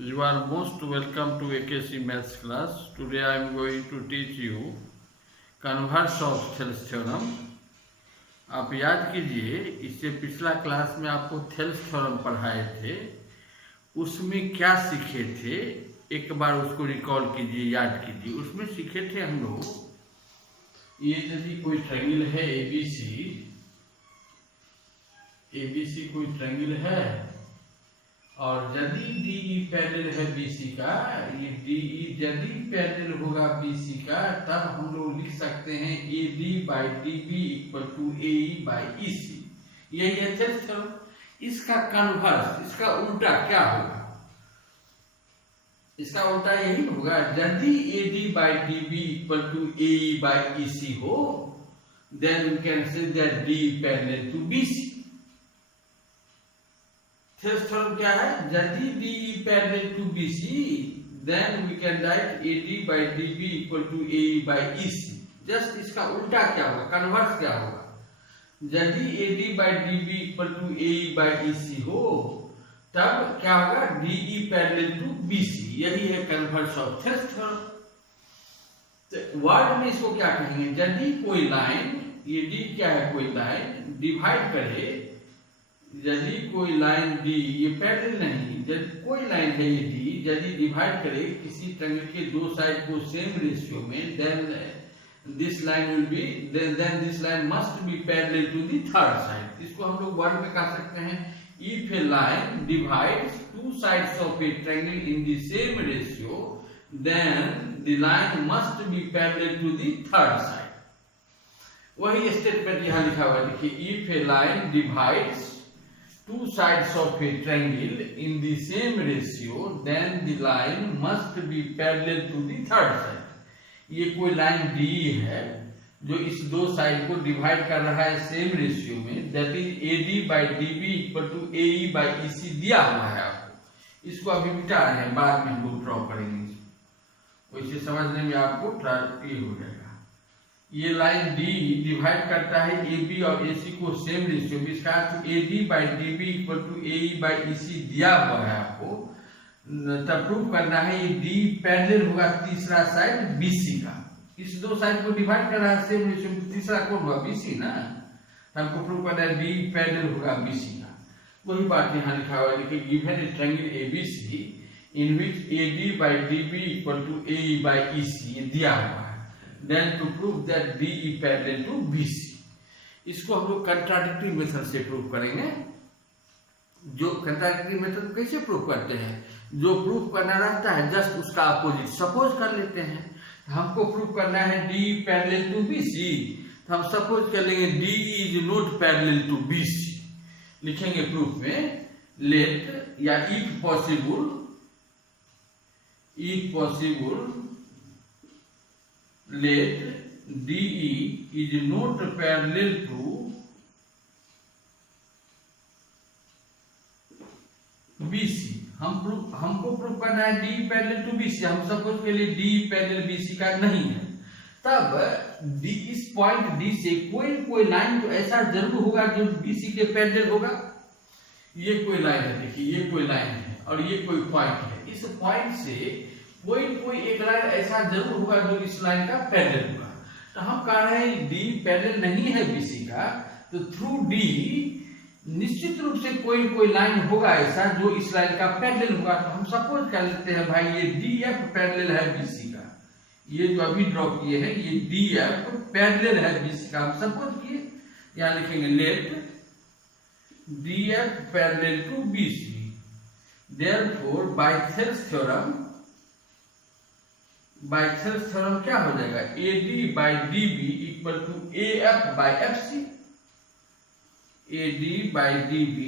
You are most welcome to AKC Maths class. Today I am going to teach you converse of Thales theorem. आप याद कीजिए, इससे पिछला class में आपको थेल्स थ्योरम पढ़ाए थे, उसमें क्या सीखे थे एक बार उसको रिकॉल कीजिए, याद कीजिए। उसमें सीखे थे हम लोग, ये यदि कोई ट्रायंगल है एबीसी कोई ट्रायंगल है और यदि DE पैरेलल है BC का, ये DE यदि पैरेलल होगा BC का, तब हम लोग लिख सकते हैं AD by DB equal to AE by EC। यही है थेल्स थ्योरम। इसका कन्वर्स, इसका उल्टा क्या होगा? इसका उल्टा यही होगा, यदि AD by DB equal to AE by EC हो, then we can say that DE parallel to BC। Thales theorem क्या है? यदि DE parallel to BC, then we can write AD by DB equal to AE by EC। Just इसका उल्टा क्या होगा, converse क्या होगा? यदि AD by DB equal to AE by EC हो, तब क्या होगा? DE parallel to BC। यही है converse of Thales theorem. Word में इसको क्या कहेंगे? यदि कोई लाइन, ये D क्या है? कोई लाइन डिवाइड करे, यदि कोई लाइन D, ये पैरेलल नहीं, यदि कोई लाइन है ये D, यदि डिवाइड करे किसी ट्रायंगल के दो साइड को सेम रेशियो में, then this line will be then this line must be parallel to the third side। इसको हम लोग वर्ड में कह सकते हैं, if a line divides two sides of a triangle in the same ratio, then the line must be parallel to the third side। वही statement यहाँ लिखा हुआ है, देखिए, if a line divides two sides of a triangle in the same ratio, then the line must be parallel to the third side। ये कोई line D है जो इस दो साइड को डिवाइड कर रहा है सेम रेशियो में, that is AD by DB equal to AE by EC दिया हुआ है आपको। इसको अभी मिटा रहे हैं, बाद में हम लोग ड्रॉ करेंगे। वैसे समझने में आपको क्लियर हो जाएगा। ये लाइन D डिवाइड करता है AB और AC को सेम रेशियो में, इसका अर्थ AD by DB equal to AE by EC दिया हुआ है आपको। तब प्रूव करना है ये D पैरेलल होगा तीसरा साइड BC का। इस दो साइड को डिवाइड कर रहा है सेम रेशियो में, तीसरा कौन हुआ? BC ना। हमको प्रूव करना है D पैरेलल होगा BC का। वही बात यहाँ लिखा हुआ है, देखिए, given a triangle ABC in which AD by DB equal to AE by EC ये दिया हुआ है, then to prove that DE parallel to BC। इसको हम लोग कंट्राडिक्टरी मेथड से प्रूव करेंगे। जो कंट्राडिक्टरी मेथड कैसे प्रूव करते हैं? जो प्रूफ करना रहता है जस्ट उसका अपोजिट सपोज कर लेते हैं। हमको प्रूफ करना है DE पैरेलल टू BC, तो हम सपोज कर लेंगे DE is not parallel to BC। लिखेंगे प्रूफ में, लेट या if possible let DE is not parallel to BC। हमको प्रूफ करना है DE पैरेलल टू BC। हम सपोज के लिए DE पैरेलल BC का नहीं है, तब इस पॉइंट D से कोई लाइन तो ऐसा जरूर होगा जो BC के पैरेलल होगा। ये कोई लाइन है, देखिए, ये कोई लाइन है और ये कोई पॉइंट है। इस पॉइंट से कोई एक लाइन ऐसा जरूर होगा जो इस लाइन का पैरेलल होगा। तो हम कह रहे हैं D पैरेलल नहीं है BC का, तो थ्रू D निश्चित रूप से कोई लाइन होगा ऐसा जो इस लाइन का पैरेलल होगा। तो हम सपोज कर लेते हैं भाई ये DF पैरेलल है BC का। ये जो अभी ड्रॉ किए हैं ये DF पैरेलल है BC का, हम सपोज किए। यहाँ लिखेंगे let DF parallel to BC, therefore by Thales theorem क्या हो जाएगा? AD by DB equal to AF by FC। AD by DB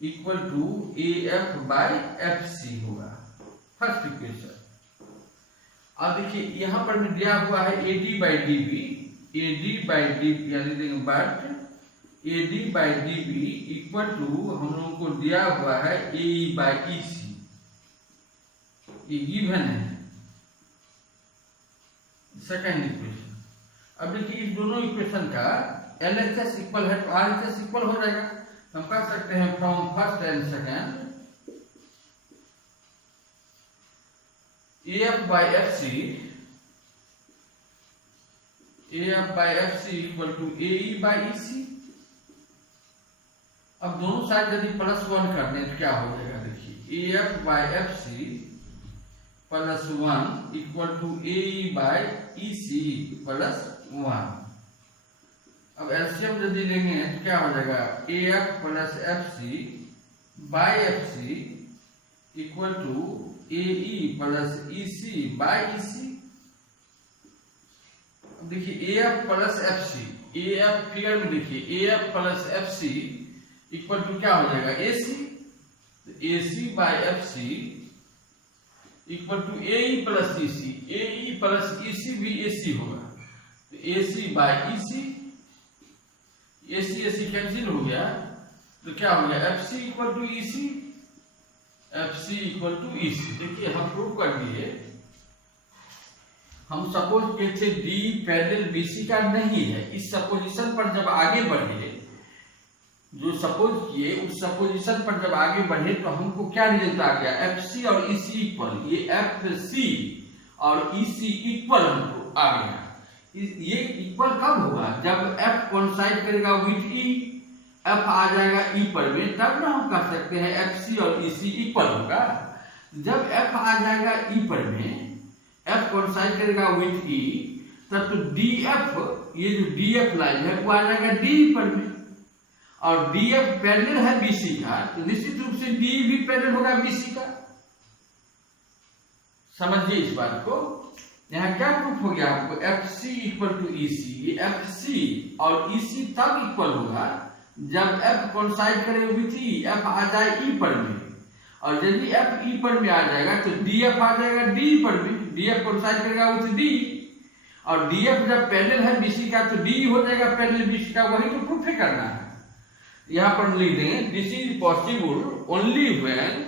equal to AF by FC होगा फर्स्ट इक्वेशन। अब देखिए यहाँ पर में दिया हुआ है AD by DB यानी देंगे but AD by DB equal to हम लोगों को दिया हुआ है AE by EC। ये गिवन है सेकेंड इक्वेशन। अब देखिए, इस दोनों इक्वेशन का LHS इक्वल है तो RHS इक्वल हो जाएगा। हम कह सकते हैं from first and second AF by FC equal to AE by EC। अब दोनों साइड यदि +1 कर दें तो क्या हो जाएगा, देखिए AF by FC +1 equal to AE by EC +1। अब एलसीएम यदि लेंगे तो क्या हो जाएगा, AF + FC by FC equal to AE + EC by EC। देखिए AF + FC, AF फिगर में देखिए AF + FC इक्वल टू क्या हो जाएगा, AC। AC by FC equal to AE + EC, AE + EC भी AC होगा, तो AC by EC, AC cancel हो गया तो क्या हो गया, FC equal to EC, FC equal to EC। देखिए हम प्रूव कर दिए। हम सपोज के थे D पैरेलल BC का नहीं है, इस सपोजिशन पर जब आगे बढ़े, जो सपोज किए उस सपोजिशन पर जब आगे बढ़े तो हमको क्या रिजल्ट आ गया, FC और EC इक्वल। ये FC और EC इक्वल हमको आ गया। ये इक्वल कब होगा, जब F कोइंसाइड करेगा विथ E, F आ जाएगा E पर में, तब ना हम कह सकते हैं FC और EC इक्वल होगा। जब F आ जाएगा E पर में, F कोइंसाइड करेगा विथ E, तब तो DF, ये जो DF लाइन है वो आ जाएगा D पर में, और DF पैरेलल है BC का, तो निश्चित रूप से D भी पैरेलल होगा BC का। समझिए इस बात को। यहाँ क्या प्रूफ हो गया आपको, FC इक्वल टू EC। ये FC और EC तब इक्वल होगा जब F कोइंसाइड करे विथ E, F आ जाए E पर में, और यदि F E पर में आ जाएगा तो DF आ जाएगा D पर में, DF कोइंसाइड करेगा विथ D, और DF जब पैरेलल है BC का तो D हो जाएगा पैरेलल BC का। वही तो प्रूफ ही करना है। यहाँ पर लिख देंगे this is possible only when,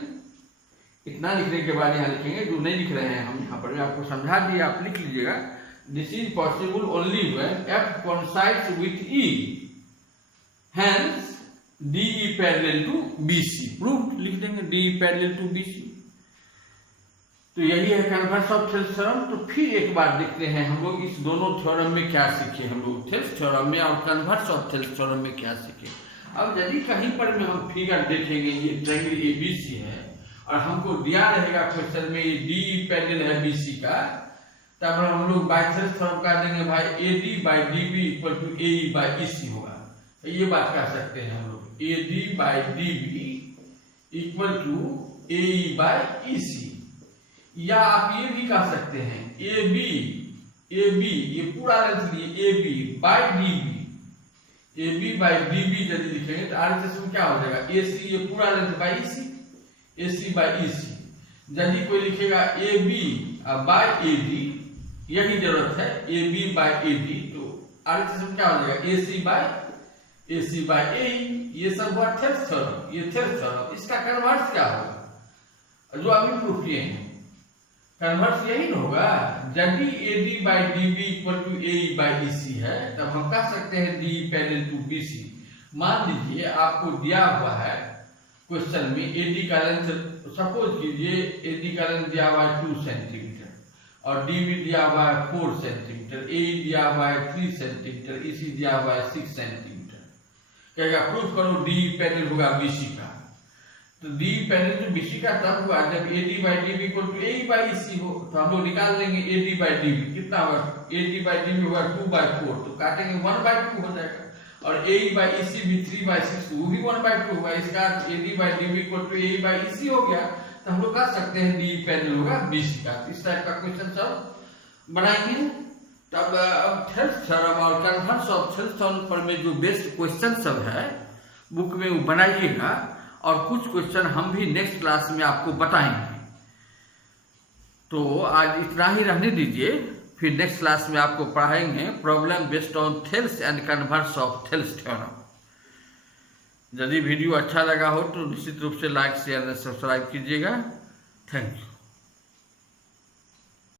इतना लिखने के बाद यहाँ लिखेंगे, जो नहीं लिख रहे हैं हम यहाँ पर आपको समझा दिए, आप लिख लीजिएगा। This is possible only when F coincides with E, hence DE parallel to BC। Proof लिख देंगे DE पैरेलल टू BC। तो यही है कन्वर्स ऑफ थेल्स थ्योरम। तो फिर एक बार देखते हैं हम लोग इस दोनों थ्योरम में क्या सीखे, हम लोग थेल्स थ्योरम में और कन्वर्स ऑफ थेल्स थ्योरम में क्या सीखे। अब यदि कहीं पर में हम फिगर देखेंगे, ये ट्रायंगल ABC है और हमको दिया रहेगा क्वेश्चन में ये DE पैरेलल है BC का, तब हम लोग बाय थेल्स थ्योरम कह देंगे भाई AD by DB equal to AE by EC होगा। तो ये बात कह सकते हैं हम लोग AD by DB equal to AE by EC। या आप ये भी कह सकते हैं AB ये पूरा लेंथ लिए AB by DB, AB by DB यदि लिखेंगे तो RHS में क्या हो जाएगा, AC ये पूरा length by EC, AC by EC। यदि कोई लिखेगा AB by AD, यही जरूरत है AB by AD, तो RHS में क्या हो जाएगा AC by AE। ये सब हुआ थेल्स थ्योरम, ये थेल्स थ्योरम। इसका कन्वर्स क्या होगा, जो अभी प्रूफ किए हैं, कन्वर्स यही ना होगा। यदि AD by DB equal to AE by EC है, तब हम कह सकते हैं DE पैरेलल टू BC। मान लीजिए आपको दिया हुआ है क्वेश्चन में AD का लेंथ, सपोज कीजिए AD का लेंथ दिया हुआ है 2 सेंटीमीटर और DB दिया हुआ है 4 सेंटीमीटर, AE दिया हुआ है 3 सेंटीमीटर, EC दिया हुआ है 6 सेंटीमीटर। कहेगा प्रूफ करो DE पैरेलल होगा BC का। तो DE पैरेलल टू BC का तब हुआ जब AD by DB equal to AE by EC हो। तो हम लोग निकाल लेंगे AD by DB कितना होगा, AD by DB होगा 2/4, तो काटेंगे 1/2 हो जाएगा, और AE by EC भी 3/6, वो भी 1/2 होगा। इसका AD by DB equal to AE by EC हो गया। तो हम लोग कह सकते हैं DE पैरेलल होगा BC का। इस टाइप का क्वेश्चन सब बनाएंगे। तब अब थेल्स थ्योरम और कन्वर्स ऑफ थेल्स थ्योरम पर में जो बेस्ट क्वेश्चन सब है बुक में वो बनाइएगा, और कुछ क्वेश्चन हम भी नेक्स्ट क्लास में आपको बताएंगे। तो आज इतना ही रहने दीजिए, फिर नेक्स्ट क्लास में आपको पढ़ाएंगे problem based on Thales and converse of Thales theorem. यदि वीडियो अच्छा लगा हो तो निश्चित रूप से लाइक शेयर और सब्सक्राइब कीजिएगा। Thank you.